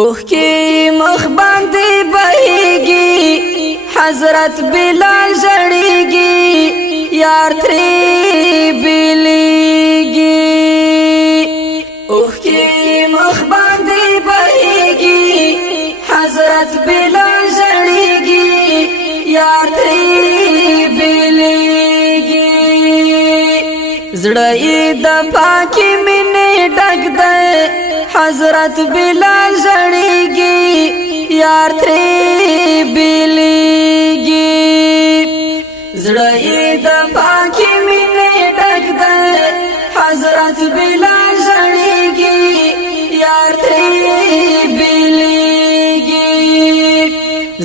اوه کی مخ باندې بهيږي حضرت بلال زړیږي یار تری بلیږي اوه کی مخ باندې بهيږي حضرت بلال زړیږي یار تری بلیږي زړه د پاکي مینې ډک دی حضرت بلال زړیږي یار تری بلیږي زړه د پاکي مینې ډک دی حضرت بلال زړیږي یار تری بلیږي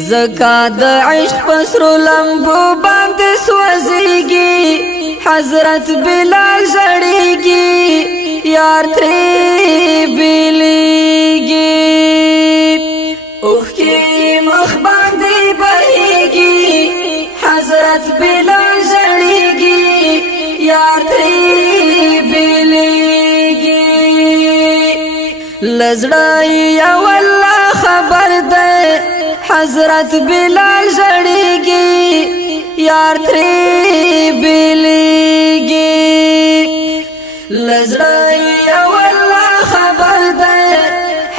زکا د عشق پسرو لمبو باندې سوځيږي حضرت بلال زړیږي یار تری بلیږي اوه کی مخ باندې بهيږي حضرت بلال زړیږي یار تری بلیږي لزړه یا والله خبر ده حضرت بلال زړیږي یار تری بلیږي لزړه یا والله خبر ده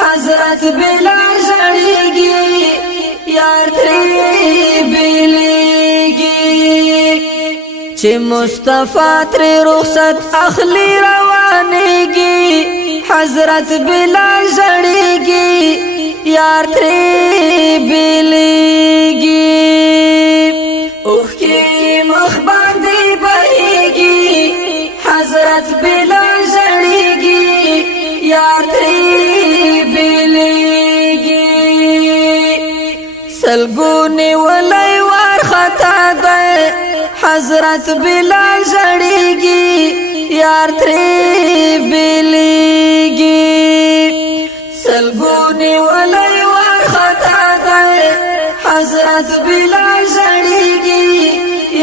حضرت بلال زړیږي یار تری بلیږي چې مصطفی تر رخصت اخلي روانيږي حضرت بلال زړیږي یار تری بلیږي اوه کی مخ باندې بهيږي حضرت بلال زړیږي یار تری بلیږي سلګونی ولای وار خطا ده حضرت بلال زړیږي یار تری بلیږي سلګونی ولای وار خطا ده حضرت بلال زړیږي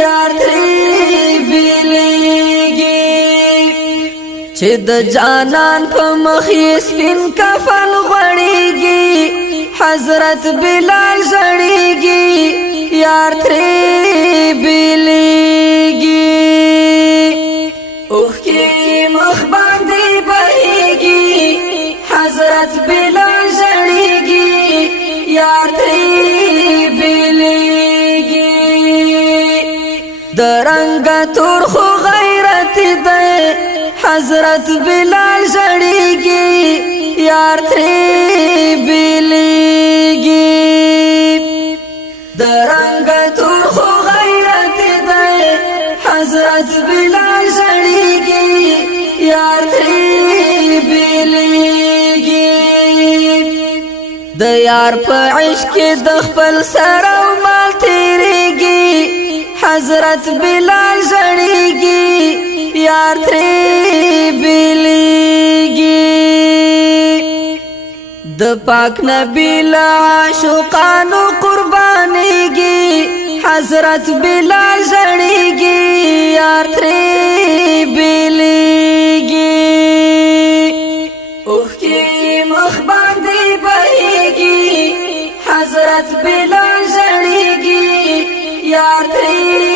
یار تری بلیږي چې د جانان په مخ یې سپین کفن غړیږي حضرت بلال زړیږي یار تری بلیږي اوه کی مخ باندې بهيږي حضرت بلال زړیږي یار تری بلیږي درنګ تور خو غیرت ده حضرت بلال زړیږي یار تری بلیږي درنګ تور خو غیرت ده حضرت بلال زړیږي یار تری بلیږي د یار په عشق د خپل سر او مال تیریږي حضرت بلال زړیږي یار تری بلیږي د پاک نبی له عاشقانو قربانيږي حضرت بلال زړیږي یار تری بلیږي اوه کی مخ باندې بهيږي حضرت بلال زړیږي یار تری